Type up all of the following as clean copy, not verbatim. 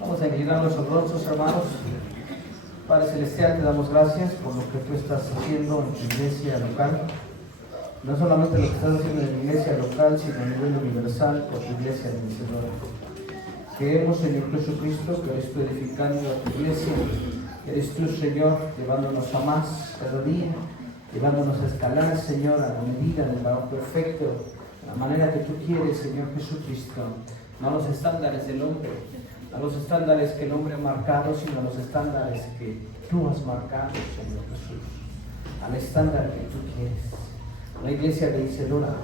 Vamos a inclinar nuestros rostros, hermanos. Padre Celestial, te damos gracias por lo que tú estás haciendo en tu iglesia local. No solamente lo que estás haciendo en la iglesia local, sino a nivel universal por tu iglesia vencedora. Creemos, Señor Jesucristo, que eres tú edificando a tu iglesia. Eres tú, Señor, llevándonos a más cada día, llevándonos a escalar, Señor, a la medida del varón perfecto, a la manera que tú quieres, Señor Jesucristo. No a los estándares del hombre, a los estándares que el hombre ha marcado, sino a los estándares que tú has marcado, Señor Jesús. Al estándar que tú quieres. Una iglesia vencedora,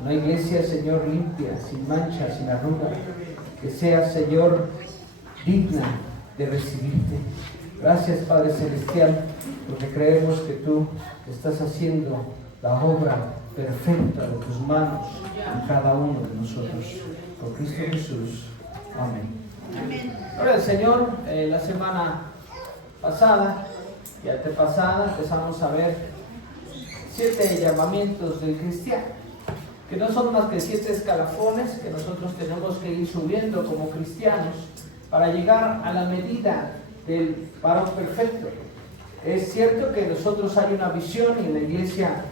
una iglesia, Señor, limpia, sin mancha, sin arruga, que sea, Señor, digna de recibirte. Gracias, Padre Celestial, porque creemos que tú estás haciendo la obra perfecta de tus manos en cada uno de nosotros. Por Cristo Jesús. Amén. Ahora el Señor, la semana pasada y antepasada empezamos a ver 7 llamamientos del cristiano, que no son más que 7 escalafones que nosotros tenemos que ir subiendo como cristianos para llegar a la medida del varón perfecto. Es cierto que nosotros hay una visión y en la iglesia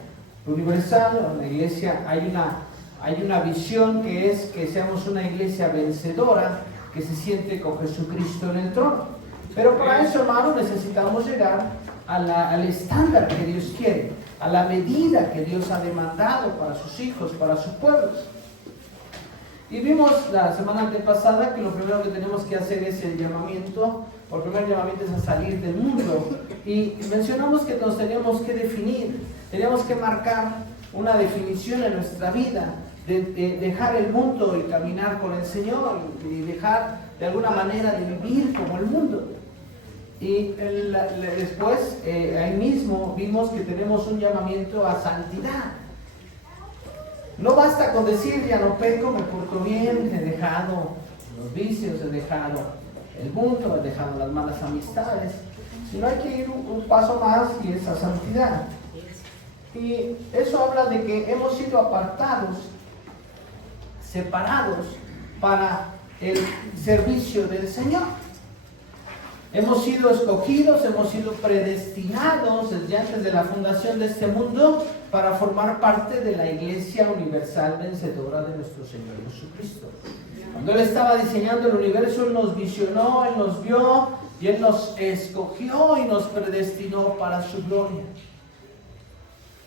universal, en la iglesia hay una visión que es que seamos una iglesia vencedora que se siente con Jesucristo en el trono. Pero para eso, hermano, necesitamos llegar al estándar que Dios quiere, a la medida que Dios ha demandado para sus hijos, para sus pueblos. Y vimos la semana antepasada que lo primero que tenemos que hacer es el llamamiento. El primer llamamiento es a salir del mundo. Y mencionamos que nos teníamos que definir, teníamos que marcar una definición en nuestra vida, de dejar el mundo y caminar con el Señor, y dejar de alguna manera de vivir como el mundo. Y después, ahí mismo, vimos que tenemos un llamamiento a santidad. No basta con decir, ya no peco, me porto bien, he dejado los vicios, he dejado el mundo, he dejado las malas amistades, sino hay que ir un paso más y es a santidad. Y eso habla de que hemos sido apartados, separados para el servicio del Señor. Hemos sido escogidos, hemos sido predestinados desde antes de la fundación de este mundo para formar parte de la iglesia universal vencedora de nuestro Señor Jesucristo. Cuando Él estaba diseñando el universo, Él nos visionó, Él nos vio y Él nos escogió y nos predestinó para su gloria.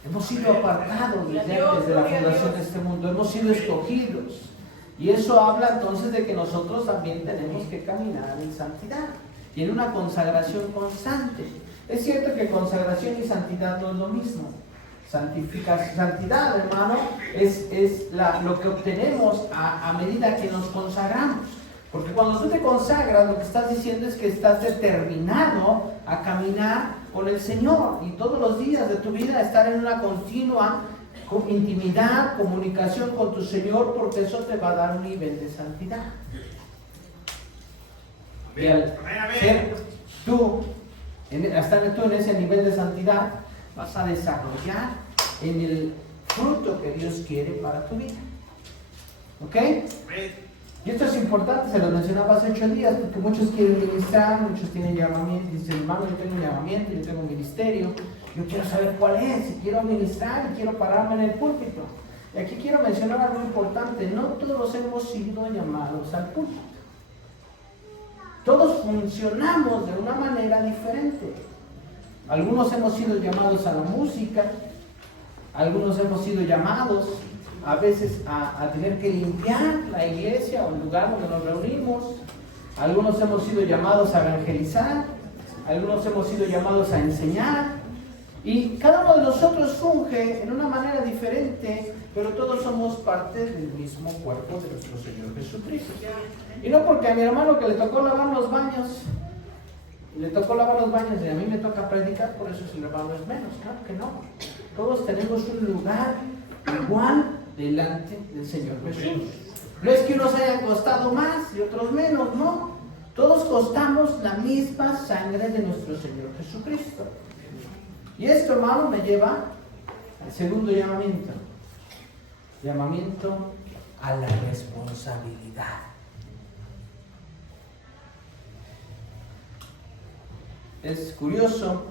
Hemos sido apartados desde antes de la fundación de este mundo, hemos sido escogidos. Y eso habla entonces de que nosotros también tenemos que caminar en santidad y en una consagración constante. Es cierto que consagración y santidad no es lo mismo. Santidad, hermano, es lo que obtenemos a medida que nos consagramos. Porque cuando tú te consagras, lo que estás diciendo es que estás determinado a caminar con el Señor y todos los días de tu vida estar en una continua intimidad, comunicación con tu Señor, porque eso te va a dar un nivel de santidad. Y al ser estar tú en ese nivel de santidad, vas a desarrollar en el fruto que Dios quiere para tu vida. ¿Ok? Y esto es importante, se lo mencionaba hace 8 días, porque muchos quieren ministrar, muchos tienen llamamiento, dicen, hermano, yo tengo un llamamiento, yo tengo un ministerio, yo quiero saber cuál es, y quiero ministrar, y quiero pararme en el púlpito. Y aquí quiero mencionar algo importante, no todos hemos sido llamados al púlpito. Todos funcionamos de una manera diferente. Algunos hemos sido llamados a la música, algunos hemos sido llamados a veces a tener que limpiar la iglesia o el lugar donde nos reunimos. Algunos hemos sido llamados a evangelizar, algunos hemos sido llamados a enseñar. Y cada uno de nosotros funge en una manera diferente, pero todos somos parte del mismo cuerpo de nuestro Señor Jesucristo. Y no porque a mi hermano que le tocó lavar los baños, y a mí me toca predicar, por eso el hermano es menos. Claro que no. Todos tenemos un lugar igual delante del Señor Jesús. No es que unos hayan costado más y otros menos, no. Todos costamos la misma sangre de nuestro Señor Jesucristo. Y esto, hermano, me lleva al segundo llamamiento. Llamamiento a la responsabilidad. Es curioso,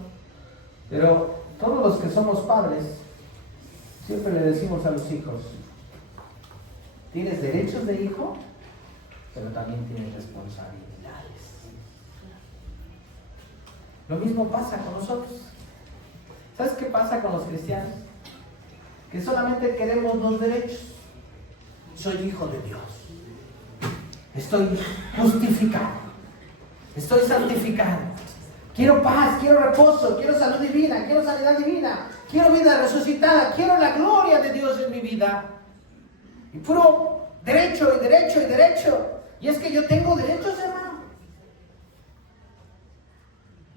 pero todos los que somos padres, siempre le decimos a los hijos, tienes derechos de hijo, pero también tienes responsabilidades. Lo mismo pasa con nosotros. ¿Sabes qué pasa con los cristianos? Que solamente queremos los derechos. Soy hijo de Dios. Estoy justificado. Estoy santificado. Quiero paz, quiero reposo, quiero salud divina, quiero sanidad divina, quiero vida resucitada, quiero la gloria de Dios en mi vida. Y puro derecho y derecho y derecho. Y es que yo tengo derechos, hermano.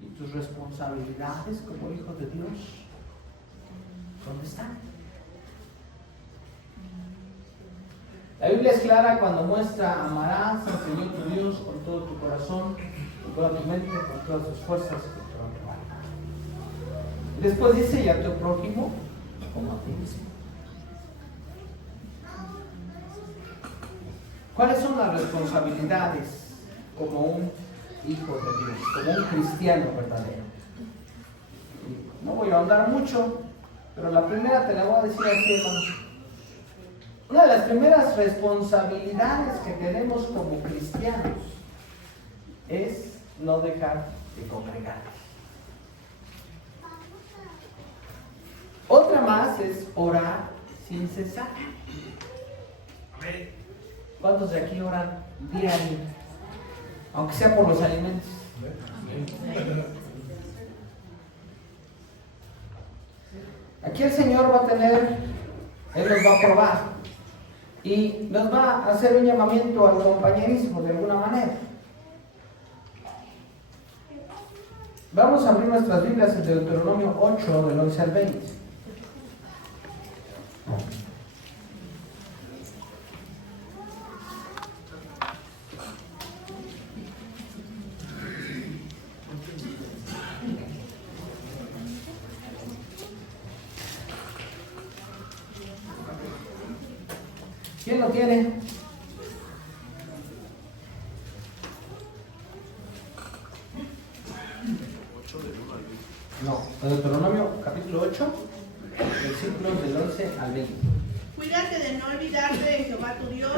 ¿Y tus responsabilidades como hijo de Dios? ¿Dónde están? La Biblia es clara cuando muestra: amarás al Señor tu Dios con todo tu corazón, con toda tu mente, con todas tus fuerzas, con toda tu alma. Y después dice: y a tu prójimo como a ti mismo. ¿Cuáles son las responsabilidades como un hijo de Dios, como un cristiano verdadero? No voy a ahondar mucho, pero la primera te la voy a decir así, hermano. Una de las primeras responsabilidades que tenemos como cristianos es no dejar de congregar. Otra más es orar sin cesar. ¿Cuántos de aquí oran diario? Aunque sea por los alimentos. Aquí el Señor va a tener, Él nos va a probar y nos va a hacer un llamamiento al compañerismo de alguna manera. Vamos a abrir nuestras Biblias en Deuteronomio 8, del 11 al 20. ¿Quién lo tiene? No, Deuteronomio capítulo 8, versículos del 11 al 20. Cuídate de no olvidarte de Jehová tu Dios,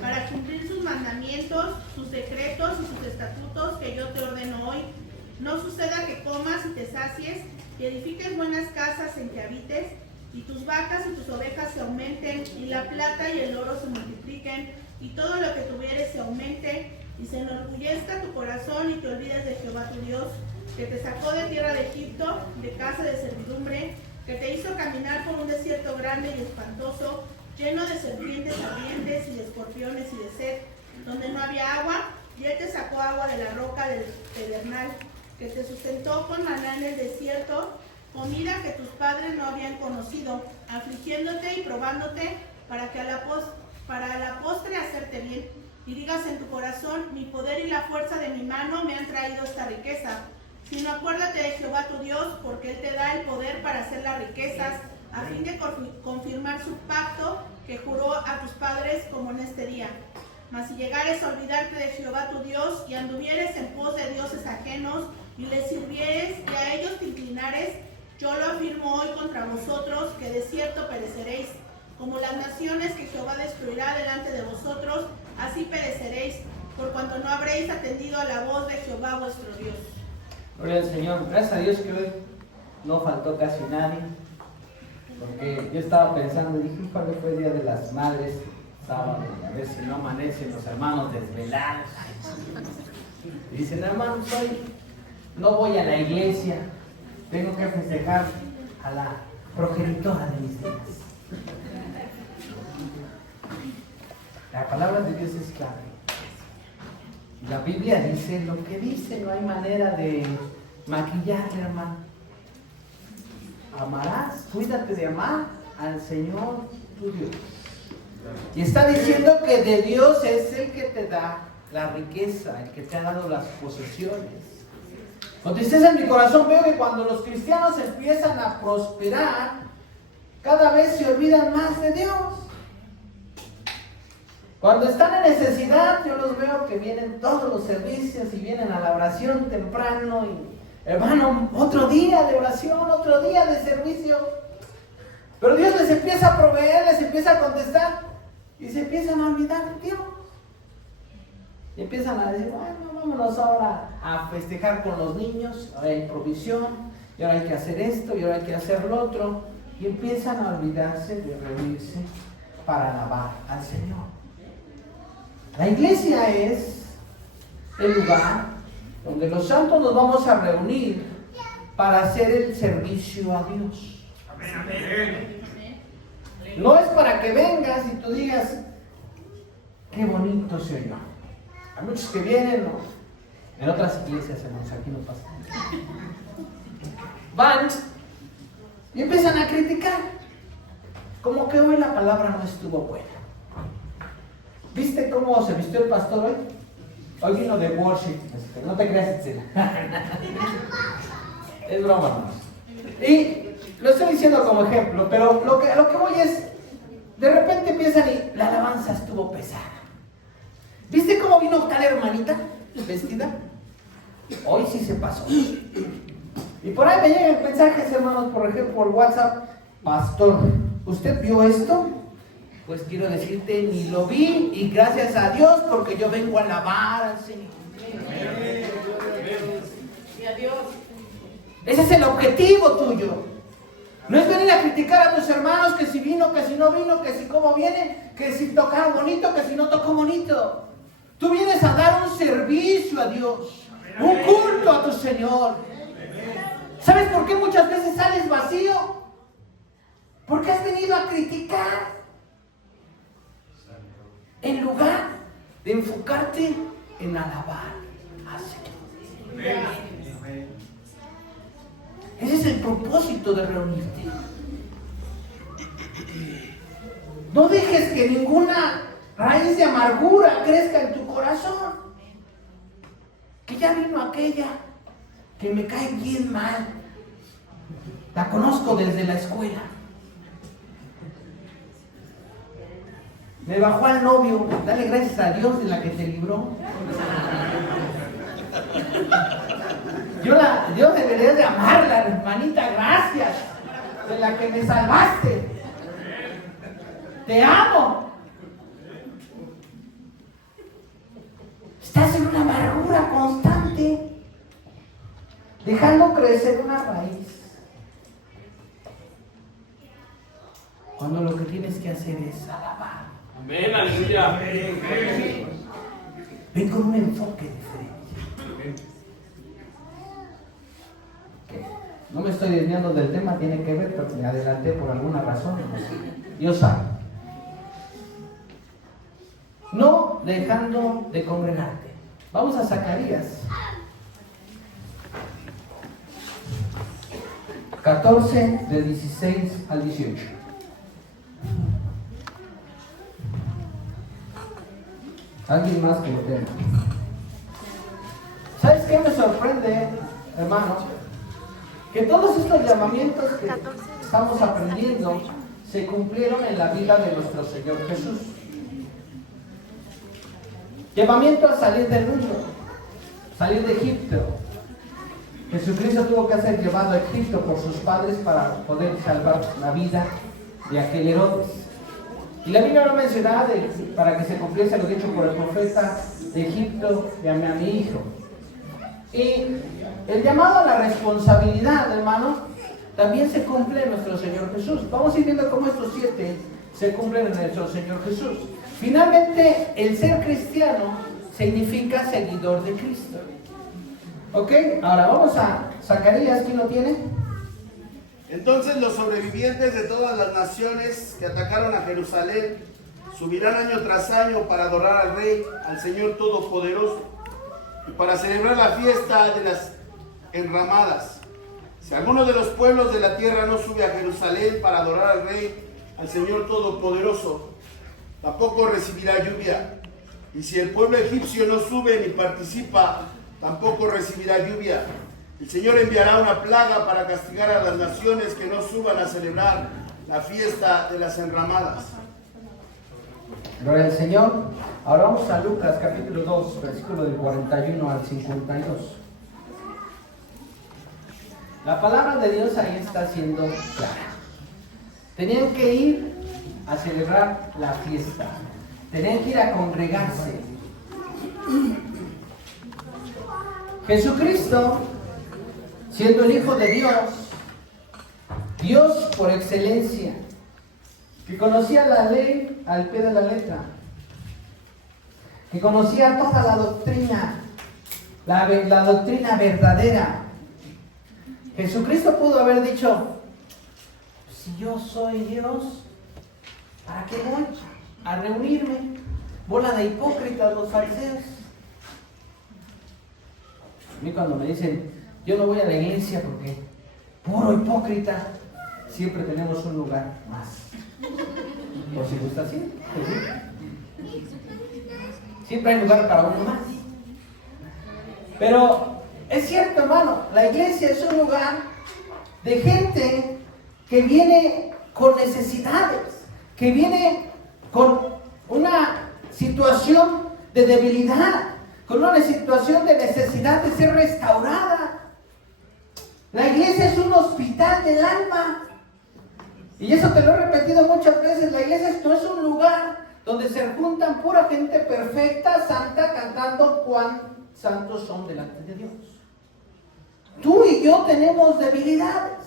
para cumplir sus mandamientos, sus decretos y sus estatutos que yo te ordeno hoy. No suceda que comas y te sacies, y edifiques buenas casas en que habites, y tus vacas y tus ovejas se aumenten, y la plata y el oro se multipliquen, y todo lo que tuvieres se aumente, y se enorgullezca tu corazón y te olvides de Jehová tu Dios, que te sacó de tierra de Egipto, de casa de servidumbre, que te hizo caminar por un desierto grande y espantoso, lleno de serpientes ardientes y de escorpiones y de sed, donde no había agua, y él te sacó agua de la roca del pedernal, que te sustentó con maná en el desierto, comida que tus padres no habían conocido, afligiéndote y probándote para a la postre hacerte bien. Y digas en tu corazón: mi poder y la fuerza de mi mano me han traído esta riqueza. Sino acuérdate de Jehová tu Dios, porque Él te da el poder para hacer las riquezas, a fin de confirmar su pacto que juró a tus padres como en este día. Mas si llegares a olvidarte de Jehová tu Dios, y anduvieres en pos de dioses ajenos, y les sirvieres, y a ellos te inclinares, yo lo afirmo hoy contra vosotros, que de cierto pereceréis. Como las naciones que Jehová destruirá delante de vosotros, así pereceréis, por cuanto no habréis atendido a la voz de Jehová vuestro Dios. Gloria al Señor. Gracias a Dios que hoy no faltó casi nadie, porque yo estaba pensando y dije: ¿cuándo fue el Día de las Madres? Sábado, a ver si no amanecen los hermanos desvelados. Y dicen: hermanos, hoy no voy a la iglesia, tengo que festejar a la progenitora de mis días. La palabra de Dios es clara. La Biblia dice lo que dice, no hay manera de maquillarle, hermano. Amarás, cuídate de amar al Señor tu Dios. Y está diciendo que de Dios es el que te da la riqueza, el que te ha dado las posesiones. Con tristeza en mi corazón veo que cuando los cristianos empiezan a prosperar, cada vez se olvidan más de Dios. Cuando están en necesidad, yo los veo que vienen todos los servicios y vienen a la oración temprano Hermano, otro día de oración, otro día de servicio. Pero Dios les empieza a proveer, les empieza a contestar y se empiezan a olvidar de Dios. Y empiezan a decir, bueno, vámonos ahora a festejar con los niños, ahora hay provisión, y ahora hay que hacer esto, y ahora hay que hacer lo otro. Y empiezan a olvidarse de reunirse para alabar al Señor. La iglesia es el lugar donde los santos nos vamos a reunir para hacer el servicio a Dios. No es para que vengas y tú digas, qué bonito se oyó. Hay muchos que vienen, ¿no? En otras iglesias, hermanos, aquí no pasa. Van y empiezan a criticar. Como que hoy la palabra no estuvo buena. ¿Viste cómo se vistió el pastor hoy? Hoy vino de worship. No te creas, Itzel. Es broma, hermanos. Y lo estoy diciendo como ejemplo, pero lo que voy es, de repente empiezan y la alabanza estuvo pesada. ¿Viste cómo vino tal hermanita vestida? Hoy sí se pasó. Y por ahí me llegan mensajes, hermanos, por ejemplo, por WhatsApp. Pastor, ¿usted vio esto? Pues quiero decirte, ni lo vi, y gracias a Dios, porque yo vengo a alabar al Señor. Y a Dios. Ese es el objetivo tuyo. No es venir a criticar a tus hermanos que si vino, que si no vino, que si cómo viene, que si tocaron bonito, que si no tocó bonito. Tú vienes a dar un servicio a Dios, un culto a tu Señor. ¿Sabes por qué muchas veces sales vacío? Porque has venido a criticar en lugar de enfocarte en alabar al Señor. Ese es el propósito de reunirte. No dejes que ninguna raíz de amargura crezca en tu corazón. Que ya vino aquella que me cae bien mal. La conozco desde la escuela. Me bajó al novio. Dale gracias a Dios de la que te libró. Yo debería de amarla, hermanita, gracias. De la que me salvaste. Te amo. Estás en una amargura constante, dejando crecer una raíz. Cuando lo que tienes que hacer es alabar. Amén, aleluya. Ven con un enfoque diferente. No me estoy desviando del tema, tiene que ver, pero me adelanté por alguna razón. Dios sabe. No dejando de congregarte. Vamos a Zacarías 14, de 16 al 18. Alguien más que lo tenga. ¿Sabes qué me sorprende, hermano? Que todos estos llamamientos que estamos aprendiendo se cumplieron en la vida de nuestro Señor Jesús. Llamamiento a salir del mundo, salir de Egipto. Jesucristo tuvo que ser llevado a Egipto por sus padres para poder salvar la vida de aquel Herodes. Y la Biblia lo menciona para que se cumpliese lo dicho por el profeta: de Egipto llamé a mi hijo. Y el llamado a la responsabilidad, hermano, también se cumple en nuestro Señor Jesús. Vamos a ir viendo cómo estos 7 se cumplen en nuestro Señor Jesús. Finalmente, el ser cristiano significa seguidor de Cristo. ¿Ok? Ahora vamos a Zacarías. ¿Quién lo tiene? Entonces los sobrevivientes de todas las naciones que atacaron a Jerusalén subirán año tras año para adorar al Rey, al Señor Todopoderoso, y para celebrar la fiesta de las enramadas. Si alguno de los pueblos de la tierra no sube a Jerusalén para adorar al Rey, al Señor Todopoderoso, tampoco recibirá lluvia. Y si el pueblo egipcio no sube ni participa, tampoco recibirá lluvia. El Señor enviará una plaga para castigar a las naciones que no suban a celebrar la fiesta de las enramadas. Gloria al Señor. Ahora vamos a Lucas capítulo 2, versículo del 41 al 52. La palabra de Dios ahí está siendo clara. Tenían que ir a celebrar la fiesta. Tenían que ir a congregarse. Jesucristo, siendo el Hijo de Dios, Dios por excelencia, que conocía la ley al pie de la letra, que conocía toda la doctrina, la doctrina verdadera. Jesucristo pudo haber dicho, si yo soy Dios, ¿para qué voy a reunirme? Bola de hipócritas los fariseos. A mí cuando me dicen, yo no voy a la iglesia porque puro hipócrita, siempre tenemos un lugar más. ¿O si gusta así? Pues sí. Siempre hay lugar para uno más. Pero es cierto, hermano, la iglesia es un lugar de gente que viene con necesidades, que viene con una situación de debilidad, con una situación de necesidad de ser restaurada. La iglesia es un hospital del alma. Y eso te lo he repetido muchas veces. La iglesia no es un lugar donde se juntan pura gente perfecta, santa, cantando cuán santos son delante de Dios. Tú y yo tenemos debilidades.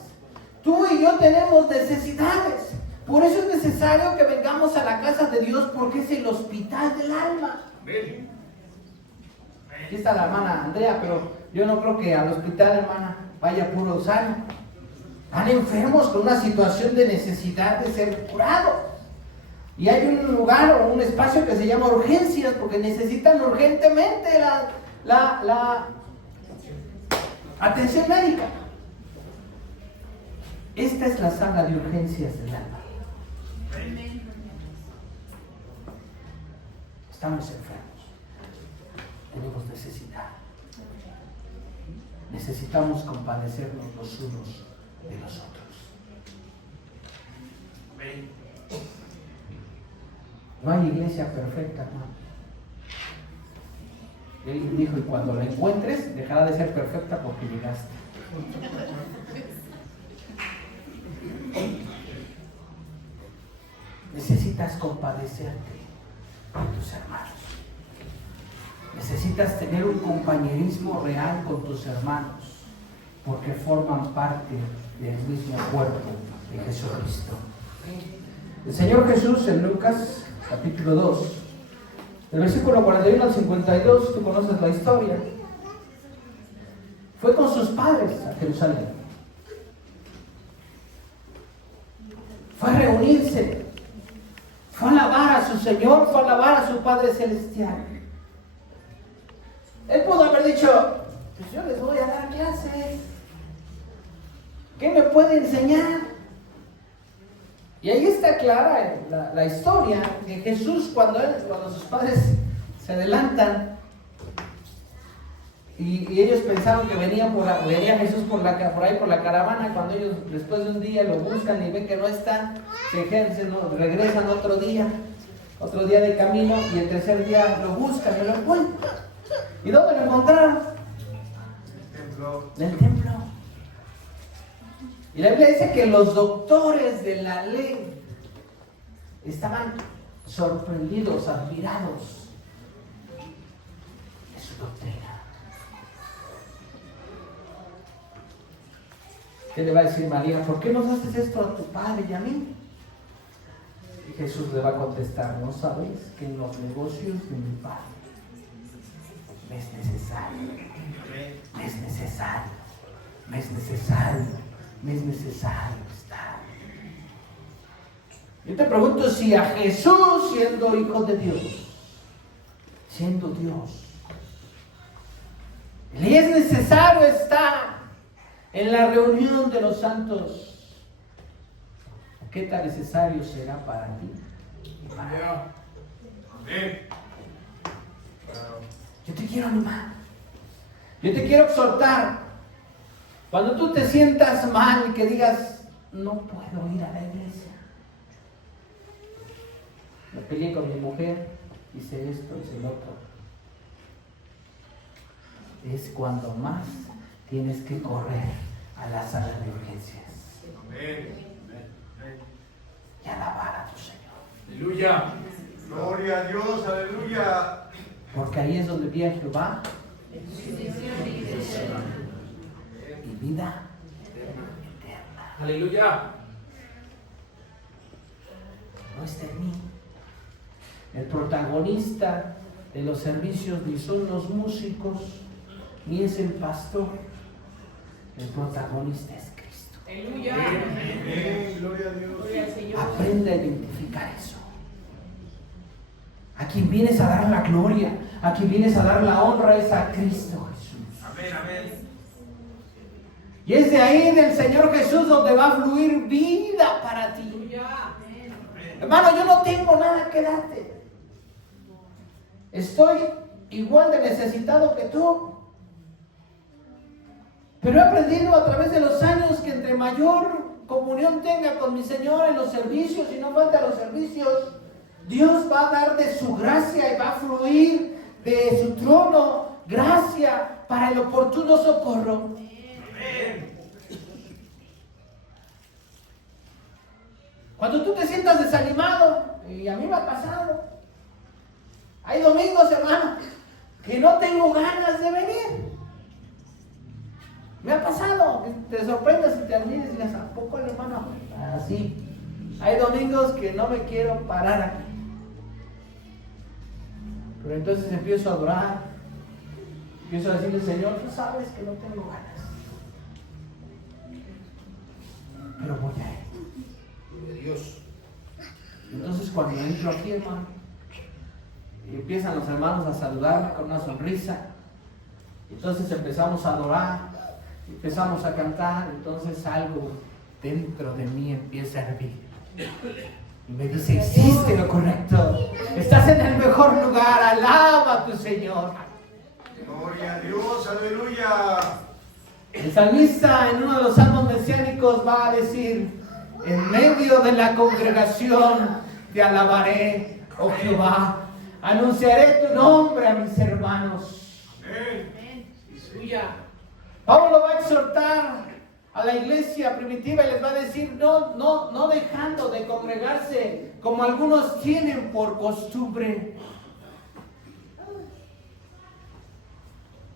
Tú y yo tenemos necesidades. Por eso es necesario que vengamos a la casa de Dios, porque es el hospital del alma. Aquí está la hermana Andrea, pero yo no creo que al hospital, hermana, vaya puro sano. Están enfermos con una situación de necesidad de ser curados. Y hay un lugar o un espacio que se llama urgencias, porque necesitan urgentemente la atención médica. Esta es la sala de urgencias del alma. Estamos enfermos. Tenemos necesidad. Necesitamos compadecernos los unos de los otros. No hay iglesia perfecta, hermano. Él dijo, y cuando la encuentres, dejará de ser perfecta porque llegaste. Necesitas compadecerte de tus hermanos. Necesitas tener un compañerismo real con tus hermanos, porque forman parte del mismo cuerpo de Jesucristo. El Señor Jesús en Lucas capítulo 2, del versículo 41 al 52, tú conoces la historia, fue con sus padres a Jerusalén. Fue a reunirse, fue a alabar a su Señor, fue a alabar a su Padre Celestial. Él pudo haber dicho, pues yo les voy a dar clases. ¿Qué me puede enseñar? Y ahí está clara la historia de Jesús cuando sus padres se adelantan y ellos pensaron que venía Jesús por ahí por la caravana. Cuando ellos después de un día lo buscan y ven que no está, regresan otro día de camino, y el tercer día lo buscan y lo encuentran. ¿Y dónde lo encontraron? En el templo. Y la Biblia dice que los doctores de la ley estaban sorprendidos, admirados de su doctrina. ¿Qué le va a decir María? ¿Por qué nos haces esto a tu padre y a mí? Y Jesús le va a contestar, ¿no sabes que en los negocios de mi padre me es necesario estar? Yo te pregunto si a Jesús, siendo hijo de Dios, siendo Dios, le es necesario estar en la reunión de los santos, ¿qué tan necesario será para ti y para mí? Yo te quiero animar, yo te quiero exhortar. Cuando tú te sientas mal, que digas, no puedo ir a la iglesia, me peleé con mi mujer, hice esto, hice lo otro, es cuando más tienes que correr a la sala de urgencias Amén. y alabar a tu Señor. Aleluya. Gloria a Dios, aleluya. Porque ahí es donde vi a Jehová y vida eterna. Aleluya. No está en mí. El protagonista de los servicios ni son los músicos, ni es el pastor. El protagonista es Cristo. Aleluya. Amén. Gloria a Dios. Gloria al Señor. Aprende a identificar eso. A quien vienes a dar la gloria, a quien vienes a dar la honra es a Cristo Jesús. Amén, amén. Y es de ahí del Señor Jesús donde va a fluir vida para ti. Aleluya. Hermano, yo no tengo nada que darte. Estoy igual de necesitado que tú. Pero he aprendido a través de los años que entre mayor comunión tenga con mi Señor en los servicios y no falta los servicios, Dios va a dar de su gracia y va a fluir de su trono gracia para el oportuno socorro. Cuando tú te sientas desanimado, y a mí me ha pasado, hay domingos, hermano, que no tengo ganas de venir. Me ha pasado, que te sorprendes y te admires y dices, ¿a poco el hermano? Así. Hay domingos que no me quiero parar aquí. Pero entonces empiezo a adorar, empiezo a decirle, Señor, tú sabes que no tengo ganas, pero voy a ir. Dios. Entonces cuando entro aquí, hermano, y empiezan los hermanos a saludarme con una sonrisa, entonces empezamos a adorar, empezamos a cantar, entonces algo dentro de mí empieza a hervir. Y me dice, hiciste lo correcto, estás en el mejor lugar, alaba a tu Señor. Gloria a Dios, aleluya. El salmista en uno de los salmos mesiánicos va a decir, en medio de la congregación te alabaré, oh Jehová, anunciaré tu nombre a mis hermanos. Amén. Aleluya. Pablo va a exhortar a la iglesia primitiva y les va a decir, no dejando de congregarse como algunos tienen por costumbre.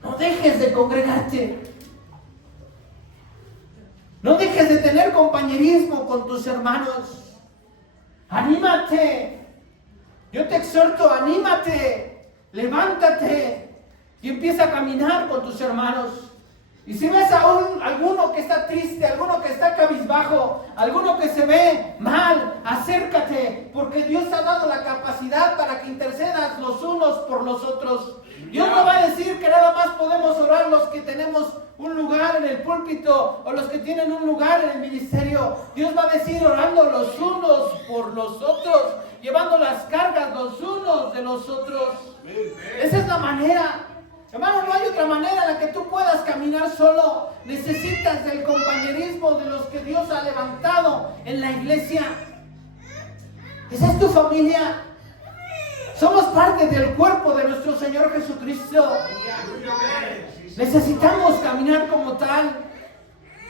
No dejes de congregarte. No dejes de tener compañerismo con tus hermanos. Anímate. Yo te exhorto, anímate. Levántate y empieza a caminar con tus hermanos. Y si ves a alguno que está triste, alguno que está cabizbajo, alguno que se ve mal, acércate, porque Dios ha dado la capacidad para que intercedas los unos por los otros. Dios no va a decir que nada más podemos orar los que tenemos un lugar en el púlpito o los que tienen un lugar en el ministerio. Dios va a decir orando los unos por los otros, llevando las cargas los unos de los otros. Esa es la manera. Hermano, no hay otra manera en la que tú puedas caminar solo. Necesitas del compañerismo de los que Dios ha levantado en la iglesia. Esa es tu familia. Somos parte del cuerpo de nuestro Señor Jesucristo. Necesitamos caminar como tal.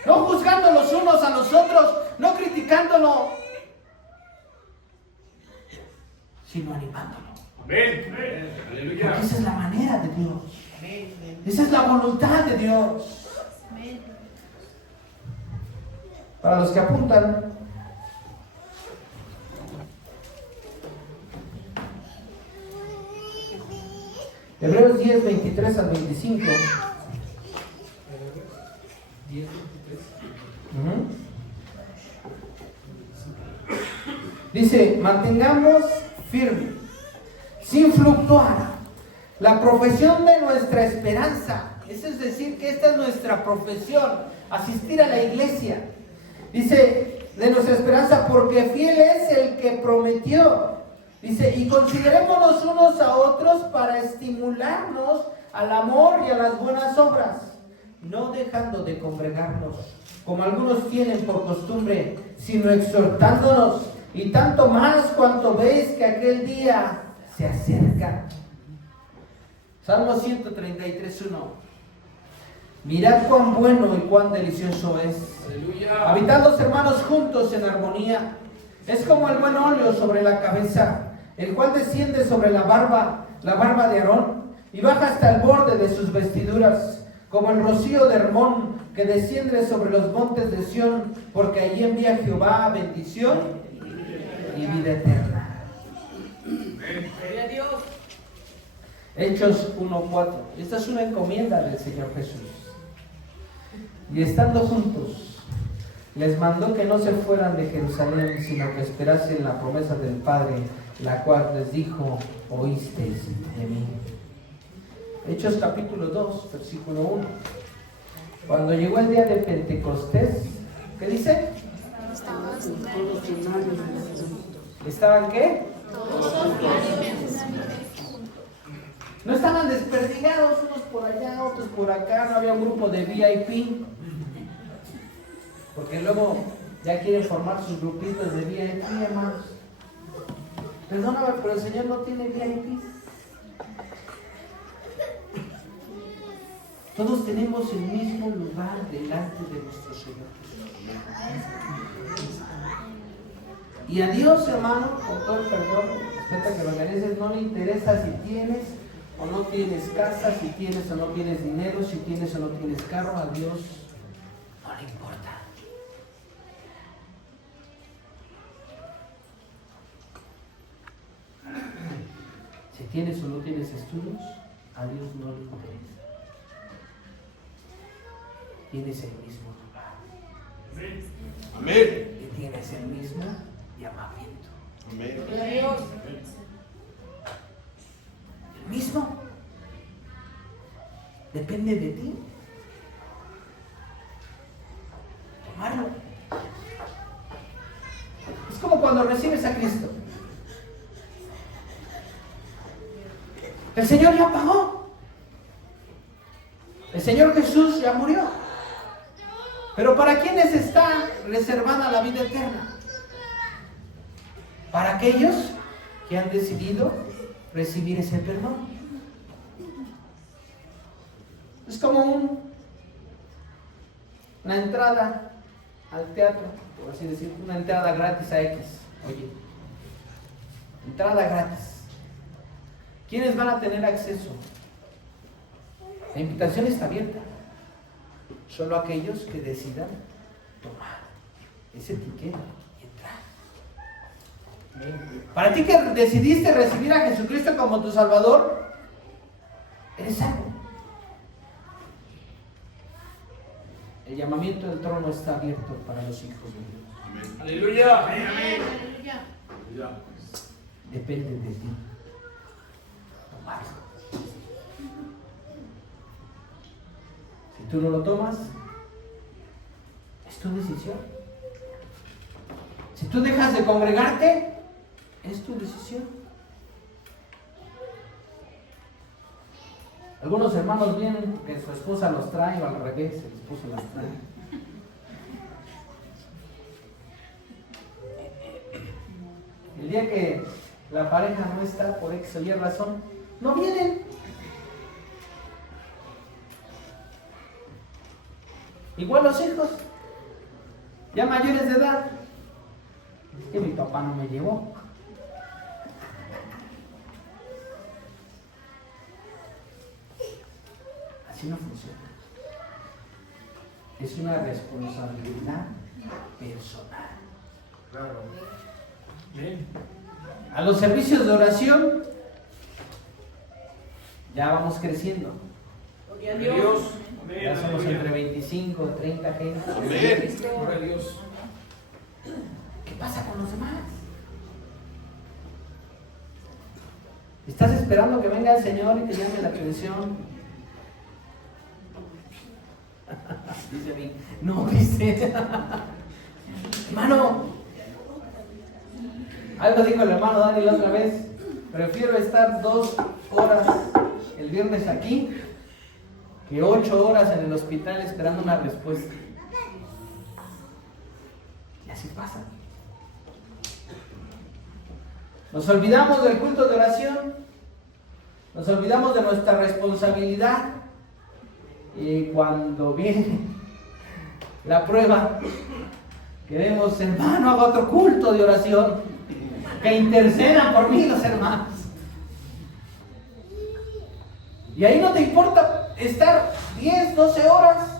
No juzgando los unos a los otros, no criticándolo, sino animándolo. Amén. Aleluya. Porque esa es la manera de Dios. Esa es la voluntad de Dios. Para los que apuntan, Hebreos 10, 23 al 25. 10, 23. Dice, mantengamos firme, sin fluctuar, la profesión de nuestra esperanza. Eso es decir, que esta es nuestra profesión, asistir a la iglesia. Dice, de nuestra esperanza, porque fiel es el que prometió. Dice, y considerémonos unos a otros para estimularnos al amor y a las buenas obras, no dejando de congregarnos, como algunos tienen por costumbre, sino exhortándonos, y tanto más cuanto veis que aquel día se acerca. Salmo 133:1. Mirad cuán bueno y cuán delicioso es. Aleluya. Habitar los hermanos juntos en armonía. Es como el buen óleo sobre la cabeza, el cual desciende sobre la barba de Aarón, y baja hasta el borde de sus vestiduras, como el rocío de Hermón, que desciende sobre los montes de Sión, porque allí envía Jehová bendición y vida eterna. Gloria a Dios. Hechos 1:4. Esta es una encomienda del Señor Jesús. Y estando juntos, les mandó que no se fueran de Jerusalén, sino que esperasen la promesa del Padre, la cual les dijo: oísteis de mí. Hechos capítulo 2, versículo 1. Cuando llegó el día de Pentecostés, ¿qué dice? ¿Estaban qué? No estaban desperdigados, unos por allá, otros por acá, no había un grupo de VIP. Porque luego ya quieren formar sus grupitos de VIP, hermanos. Perdóname, pero el Señor no tiene VIP. Todos tenemos el mismo lugar delante de nuestro Señor Jesús. Y a Dios, hermano, con todo el perdón, respeta que lo organices, no le interesa si tienes o no tienes casa, si tienes o no tienes dinero, si tienes o no tienes carro. A Dios no le importa. Si tienes o no tienes estudios, a Dios no le interesa. Tienes el mismo lugar. Amén. Y tienes el mismo llamamiento. Amén. Gloria a Dios. El mismo. Depende de ti. Tomarlo. Es como cuando recibes a Cristo. El Señor ya pagó. El Señor Jesús ya murió. Pero ¿para quiénes está reservada la vida eterna? Para aquellos que han decidido recibir ese perdón. Es como una entrada al teatro, por así decir, una entrada gratis a X. Oye, entrada gratis. ¿Quiénes van a tener acceso? La invitación está abierta. Solo aquellos que decidan tomar ese ticket y entrar. Para ti que decidiste recibir a Jesucristo como tu Salvador, eres salvo. El llamamiento del trono está abierto para los hijos de Dios. Aleluya. Aleluya. Depende de ti tomarlo. Si tú no lo tomas, es tu decisión. Si tú dejas de congregarte, es tu decisión. Algunos hermanos vienen que su esposa los trae, o al revés, el esposo los trae. El día que la pareja no está por X o Y razón, no vienen. Igual los hijos, ya mayores de edad. Es que mi papá no me llevó. Así no funciona. Es una responsabilidad personal. Claro. Bien. A los servicios de oración ya vamos creciendo. Gloria a Dios. Ya somos entre 25 y 30 gente. Amén. Gloria a Dios. ¿Qué pasa con los demás? ¿Estás esperando que venga el Señor y te llame la atención? Dice a mí, no, dice. Hermano, algo dijo el hermano Dani la otra vez. Prefiero estar 2 horas el viernes aquí que 8 horas en el hospital esperando una respuesta. Y así pasa. Nos olvidamos del culto de oración, nos olvidamos de nuestra responsabilidad Y cuando viene la prueba, queremos, hermano, haga otro culto de oración, que intercedan por mí los hermanos. Y ahí no te importa estar 10, 12 horas.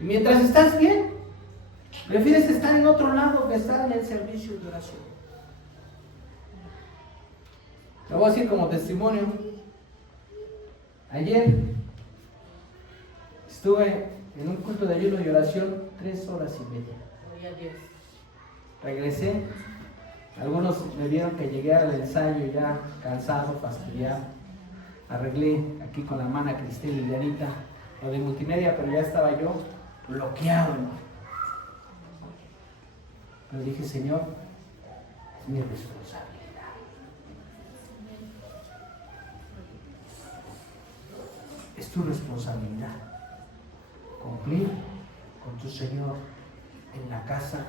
Y mientras estás bien, prefieres estar en otro lado que estar en el servicio de oración. Lo voy a decir como testimonio. Ayer estuve en un culto de ayuno y oración 3 horas y media. Regresé. Algunos me vieron que llegué al ensayo ya cansado, fastidiado. Arreglé aquí con la hermana Cristina y Lilianita lo de multimedia, pero ya estaba yo bloqueado, hermano. Pero dije, Señor, es mi responsabilidad. Es tu responsabilidad cumplir con tu Señor en la casa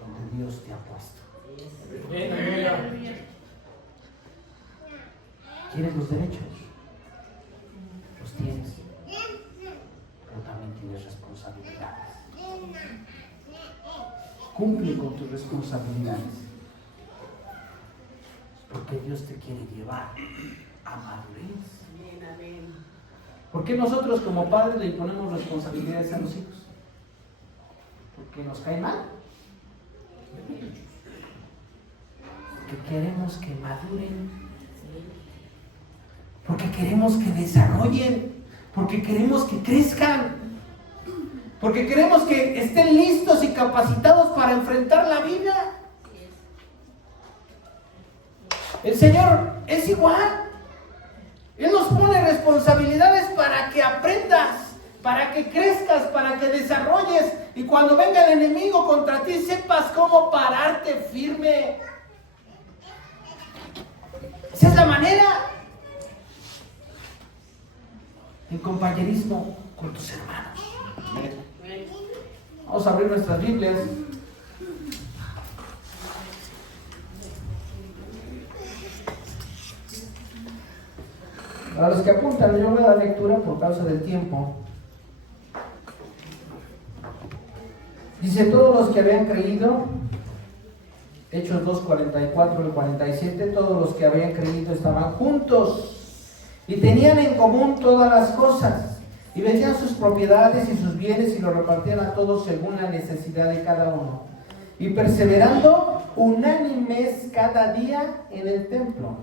donde Dios te ha puesto. ¿Tienes los derechos? Los tienes, pero también tienes responsabilidades. Cumple con tus responsabilidades, porque Dios te quiere llevar a madurez. ¿Por qué nosotros como padres le imponemos responsabilidades a los hijos? ¿Porque nos cae mal? Porque queremos que maduren, porque queremos que desarrollen, porque queremos que crezcan, porque queremos que estén listos y capacitados para enfrentar la vida. El Señor es igual. Él nos pone responsabilidades para que aprendas, para que crezcas, para que desarrolles, y cuando venga el enemigo contra ti sepas cómo pararte firme. Esa es la manera. En compañerismo con tus hermanos. Vamos a abrir nuestras Biblias. Para los que apuntan, yo voy a dar lectura por causa del tiempo. Dice, todos los que habían creído, Hechos 2, 44 y 47, todos los que habían creído estaban juntos y tenían en común todas las cosas, y vendían sus propiedades y sus bienes y lo repartían a todos según la necesidad de cada uno, y perseverando unánimes cada día en el templo,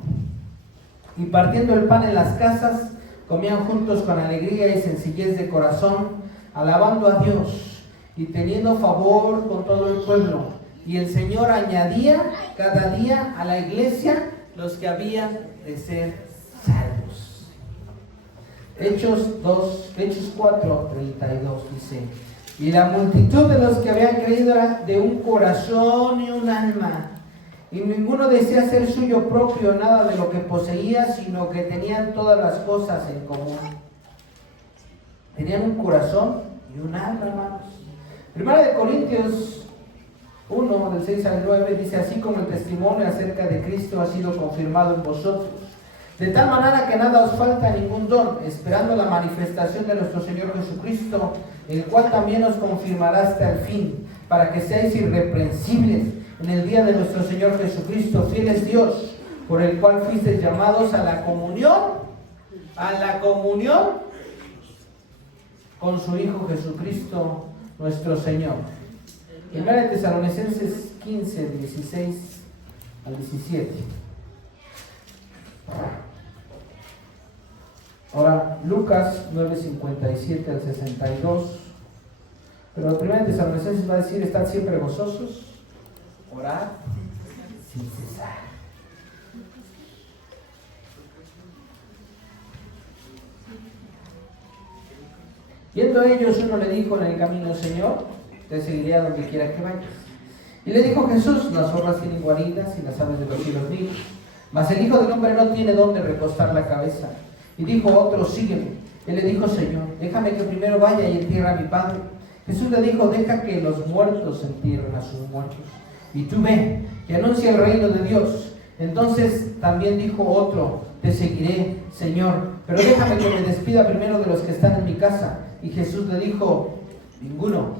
y partiendo el pan en las casas, comían juntos con alegría y sencillez de corazón, alabando a Dios y teniendo favor con todo el pueblo. Y el Señor añadía cada día a la iglesia los que habían de ser salvos. Hechos 4, 32 dice, y la multitud de los que habían creído era de un corazón y un alma, y ninguno decía ser suyo propio nada de lo que poseía, sino que tenían todas las cosas en común. Tenían un corazón y un alma, hermanos. Primera de Corintios 1, del 6 al 9, dice, así como el testimonio acerca de Cristo ha sido confirmado en vosotros, de tal manera que nada os falta ningún don, esperando la manifestación de nuestro Señor Jesucristo, el cual también os confirmará hasta el fin, para que seáis irreprensibles en el día de nuestro Señor Jesucristo. Fiel es Dios, por el cual fuisteis llamados a la comunión con su Hijo Jesucristo nuestro Señor. Primera de Tesalonicenses 15, 16 al 17. Ahora, Lucas 9, 57 al 62. Pero Primera de Tesalonicenses va a decir, estad siempre gozosos, orad sin cesar. Viendo a ellos, uno le dijo en el camino, Señor, te seguiré a donde quiera que vayas. Y le dijo Jesús, las zorras tienen guaridas y las aves de los cielos nidos, mas el Hijo del Hombre no tiene dónde recostar la cabeza. Y dijo otro, sígueme. Él le dijo, Señor, déjame que primero vaya y entierre a mi Padre. Jesús le dijo, deja que los muertos entierren a sus muertos, y tú ve y anuncia el reino de Dios. Entonces también dijo otro, te seguiré, Señor, pero déjame que me despida primero de los que están en mi casa. Y Jesús le dijo: ninguno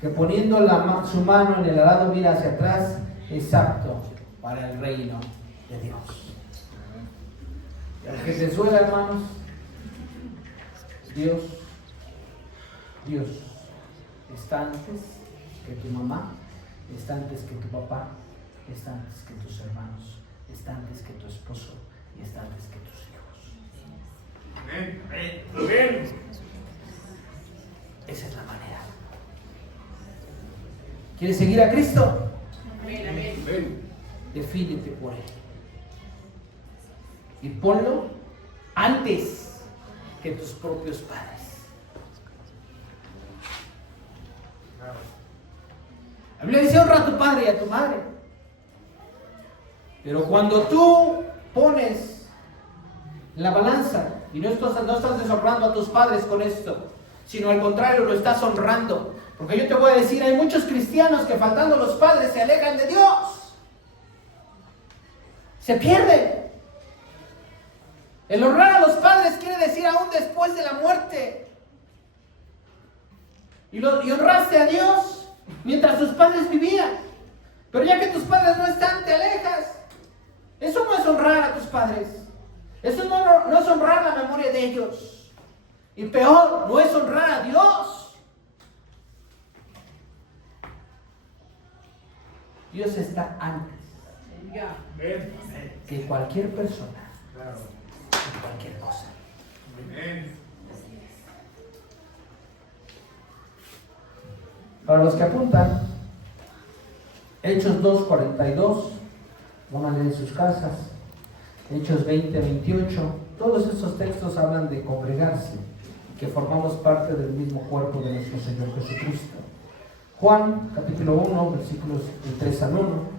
que poniendo su mano en el arado mira hacia atrás es apto para el reino de Dios. Y aunque te suena, hermanos, Dios está antes que tu mamá, está antes que tu papá, está antes que tus hermanos, está antes que tu esposo y está antes que tus hijos. Amén. Esa es la manera. ¿Quieres seguir a Cristo? Amén. Defínete por Él. Y ponlo antes que tus propios padres. La Biblia dice: honra a tu padre y a tu madre. Pero cuando tú pones la balanza y no estás deshonrando a tus padres con esto, sino al contrario, lo estás honrando. Porque yo te voy a decir, hay muchos cristianos que faltando los padres se alejan de Dios. Se pierden. El honrar a los padres quiere decir aún después de la muerte. Y honraste a Dios mientras tus padres vivían. Pero ya que tus padres no están, te alejas. Eso no es honrar a tus padres. Eso no es honrar la memoria de ellos. Y peor, no es honrar a Dios. Dios está antes que cualquier persona, que cualquier cosa. Para los que apuntan, Hechos 2:42, van a leer en sus casas. Hechos 20:28, todos esos textos hablan de congregarse, que formamos parte del mismo cuerpo de nuestro Señor Jesucristo. Juan, capítulo 1, versículos del 3 al 1.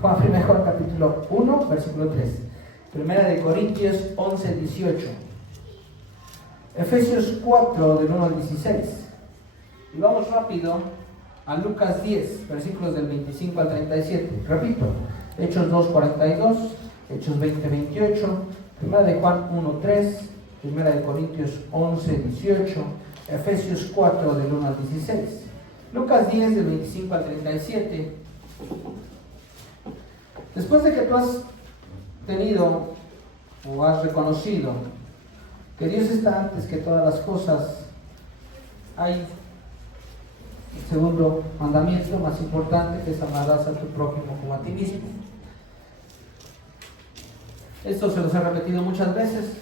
Juan, capítulo 1, versículo 3. Primera de Corintios 11:18. Efesios 4, del 1 al 16. Y vamos rápido a Lucas 10, versículos del 25 al 37. Repito, Hechos 2:42, Hechos 20:28, Primera de Juan 1:3, Primera de Corintios 11:18, Efesios 4 del 1 al 16, Lucas 10 del 25 al 37. Después de que tú has tenido o has reconocido que Dios está antes que todas las cosas, hay el segundo mandamiento más importante, que es: amarás a tu prójimo como a ti mismo. Esto se los he repetido muchas veces,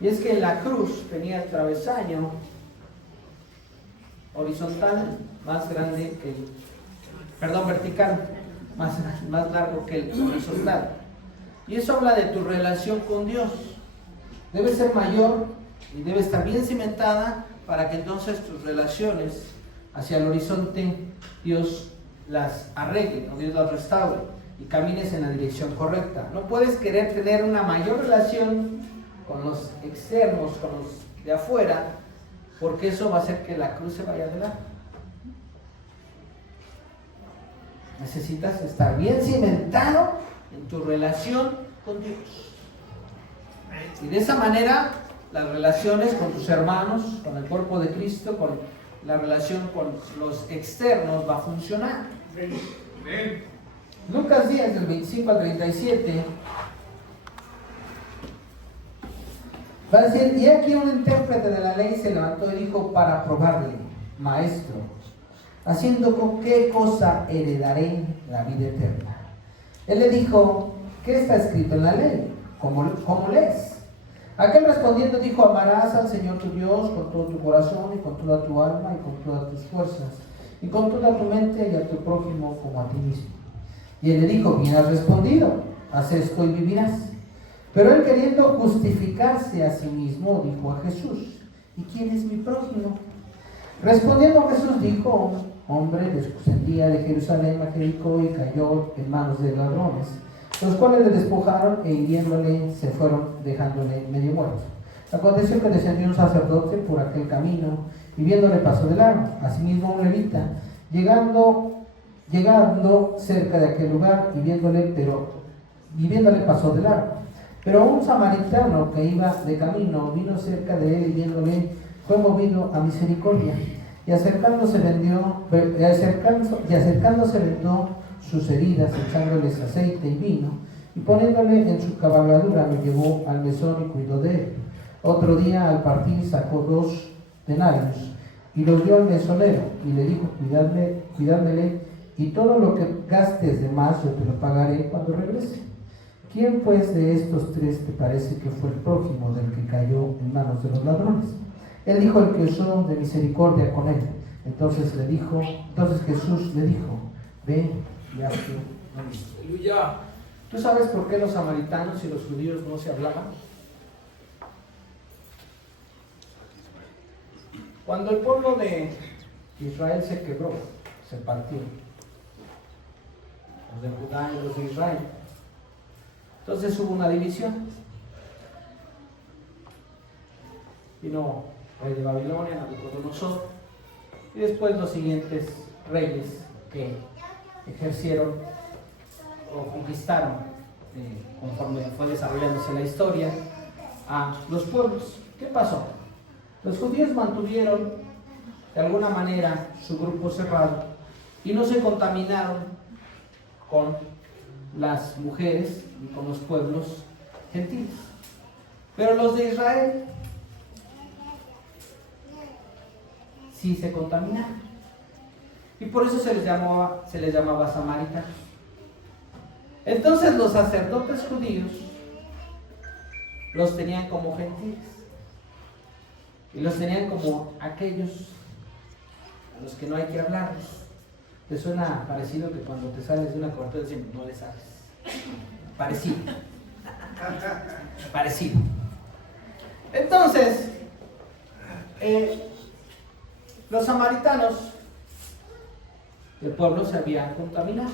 y es que la cruz tenía el travesaño horizontal más grande que vertical más largo que el horizontal. Y eso habla de tu relación con Dios. Debe ser mayor y debe estar bien cimentada para que entonces tus relaciones hacia el horizonte Dios las arregle, o Dios las restaure y camines en la dirección correcta. No puedes querer tener una mayor relación con los externos, con los de afuera, porque eso va a hacer que la cruz se vaya de lado. Necesitas estar bien cimentado en tu relación con Dios. Y de esa manera, las relaciones con tus hermanos, con el cuerpo de Cristo, con la relación con los externos va a funcionar. Lucas 10, del 25 al 37, va a decir: y aquí un intérprete de la ley se levantó y dijo para probarle: maestro, haciendo con qué cosa heredaré la vida eterna. Él le dijo: ¿qué está escrito en la ley? ¿Cómo lees? Aquel respondiendo dijo: amarás al Señor tu Dios con todo tu corazón y con toda tu alma y con todas tus fuerzas y con toda tu mente, y a tu prójimo como a ti mismo. Y él le dijo: bien has respondido, haz esto y vivirás. Pero él, queriendo justificarse a sí mismo, dijo a Jesús: ¿y quién es mi prójimo? Respondiendo Jesús dijo: hombre descendía de Jerusalén a Jericó y cayó en manos de ladrones, los cuales le despojaron e hiriéndole se fueron, dejándole medio muerto. Aconteció que descendió un sacerdote por aquel camino y viéndole pasó de largo. Asimismo un levita, llegando cerca de aquel lugar y viéndole pasó de largo. Pero un samaritano que iba de camino vino cerca de él y viéndole fue movido a misericordia. Y acercándose vendó sus heridas, echándoles aceite y vino, y poniéndole en su cabalgadura lo llevó al mesón y cuidó de él. Otro día al partir sacó 2 denarios y los dio al mesonero y le dijo: cuidádmele, y todo lo que gastes de más yo te lo pagaré cuando regrese. ¿Quién pues de estos 3 te parece que fue el prójimo del que cayó en manos de los ladrones? Él dijo: el que usó de misericordia con él. Entonces Jesús le dijo: ve y haz tú lo mismo. Aleluya. ¿Tú sabes por qué los samaritanos y los judíos no se hablaban? Cuando el pueblo de Israel se quebró, se partió, los de Judá y los de Israel, entonces hubo una división. Vino el rey de Babilonia, Nabucodonosor, y después los siguientes reyes que ejercieron o conquistaron, conforme fue desarrollándose la historia, a los pueblos. ¿Qué pasó? Los judíos mantuvieron de alguna manera su grupo cerrado y no se contaminaron con las mujeres y con los pueblos gentiles. Pero los de Israel sí se contaminaron. Y por eso se les llamaba samaritanos. Entonces los sacerdotes judíos los tenían como gentiles. Y los tenían como aquellos a los que no hay que hablarles. ¿Te suena parecido que cuando te sales de una cobertura dicen no le sabes? Parecido. Parecido. Entonces, los samaritanos del pueblo se habían contaminado,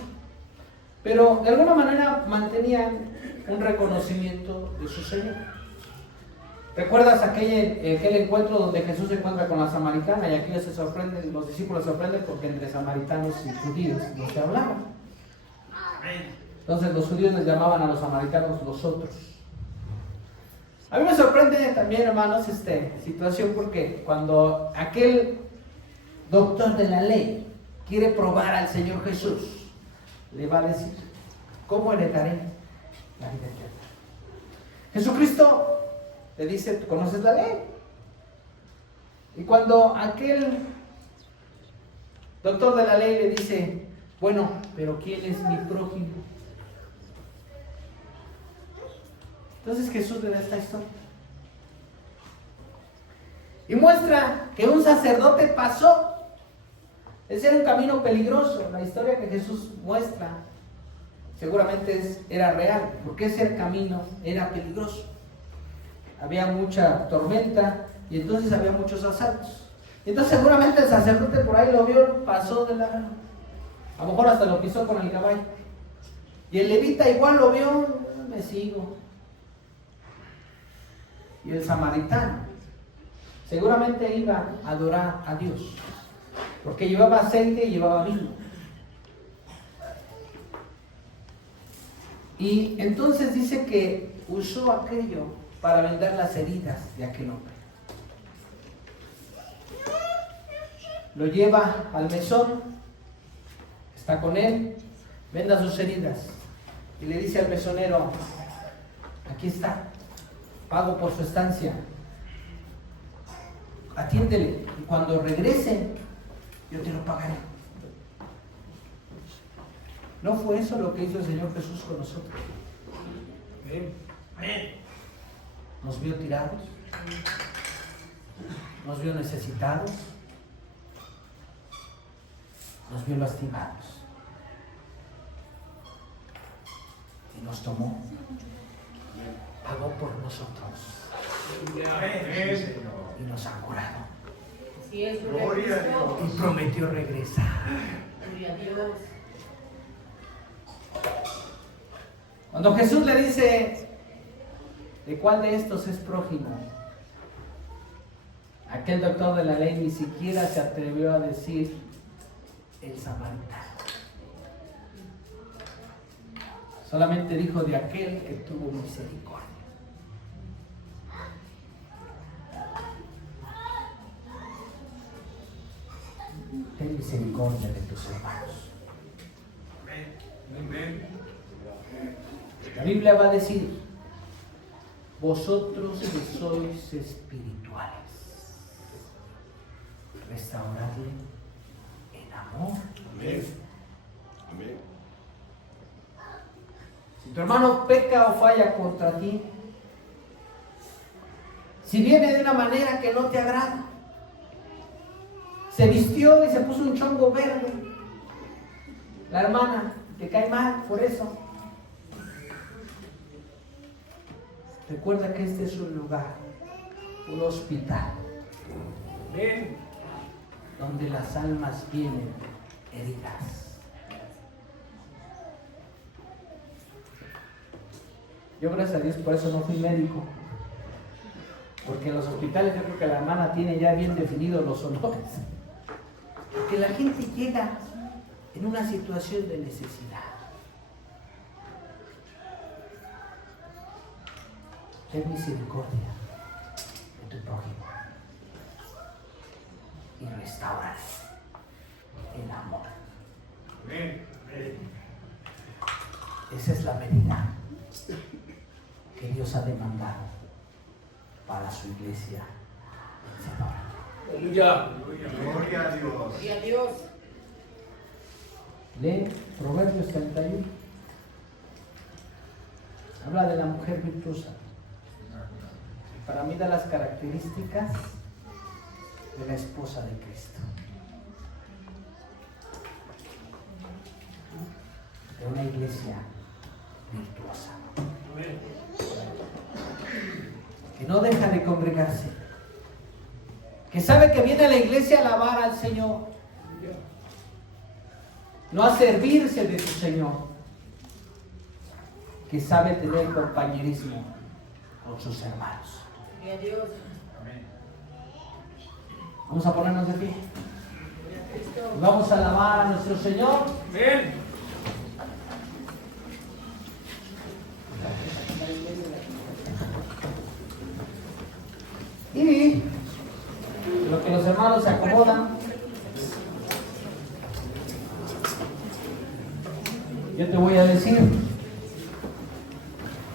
pero de alguna manera mantenían un reconocimiento de su Señor. ¿Recuerdas aquel encuentro donde Jesús se encuentra con la samaritana y aquellos se sorprenden, los discípulos se sorprenden porque entre samaritanos y judíos no se hablaban? Entonces los judíos les llamaban a los samaritanos los otros. A mí me sorprende también, hermanos, esta situación, porque cuando aquel doctor de la ley quiere probar al Señor Jesús, le va a decir: ¿cómo heredaré la vida eterna? Jesucristo le dice: ¿tú conoces la ley? Y cuando aquel doctor de la ley le dice: bueno, pero ¿quién es mi prójimo? Entonces Jesús le da esta historia y muestra que un sacerdote pasó. Ese era un camino peligroso. La historia que Jesús muestra seguramente era real, porque ese camino era peligroso. Había mucha tormenta y entonces había muchos asaltos. Y entonces seguramente el sacerdote por ahí lo vio, pasó de largo. A lo mejor hasta lo pisó con el caballo. Y el levita igual lo vio: me sigo. Y el samaritano seguramente iba a adorar a Dios, porque llevaba aceite y llevaba vino. Y entonces dice que usó aquello para vendar las heridas de aquel hombre. Lo lleva al mesón, está con él, venda sus heridas y le dice al mesonero: aquí está, pago por su estancia, atiéndele y cuando regrese yo te lo pagaré. ¿No fue eso lo que hizo el Señor Jesús con nosotros? Nos vio tirados, nos vio necesitados, nos vio lastimados y nos tomó, pagó por nosotros y nos ha curado y prometió regresar. Gloria a Dios. Cuando Jesús le dice: ¿de cuál de estos es prójimo?, aquel doctor de la ley ni siquiera se atrevió a decir el samaritano. Solamente dijo: de aquel que tuvo misericordia. ten misericordia de tus hermanos. Amén. La Biblia va a decir, vosotros que sois espirituales, restauradle en amor. Amén. Amén. Si tu hermano peca o falla contra ti, si viene de una manera que no te agrada, se vistió y se puso un chongo verde, la hermana te cae mal por eso, recuerda que este es un lugar, un hospital, Amén. donde las almas vienen heridas. Yo, gracias a Dios, por eso no fui médico, porque en los hospitales yo creo que la hermana tiene ya bien definidos los olores, porque la gente llega en una situación de necesidad. Ten misericordia de tu prójimo y restaura el amor. Amén. Esa es la medida que Dios ha demandado para su iglesia vencedora. Aleluya. Gloria a Dios. Gloria a Dios. Lee Proverbios 31. Habla de la mujer virtuosa. Para mí da las características de la esposa de Cristo. De una iglesia virtuosa. Que no deja de congregarse. Que sabe que viene a la iglesia a alabar al Señor. No a servirse de su Señor. Que sabe tener compañerismo con sus hermanos. Vamos a ponernos de pie. Vamos a alabar a nuestro Señor. Amén. Y lo que los hermanos se acomodan, yo te voy a decir,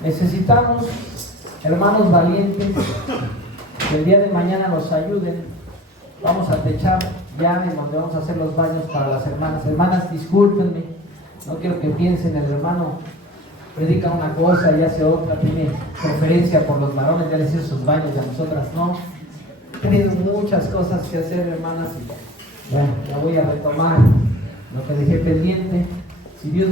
necesitamos hermanos valientes que el día de mañana nos ayuden. Vamos a techar ya en donde vamos a hacer los baños para las hermanas. Hermanas, discúlpenme, no quiero que piensen, el hermano predica una cosa y hace otra, tiene preferencia por los varones, ya les hizo sus baños, y a nosotras no. He tenido muchas cosas que hacer, hermanas, y bueno, ya voy a retomar lo que dejé pendiente. Si Dios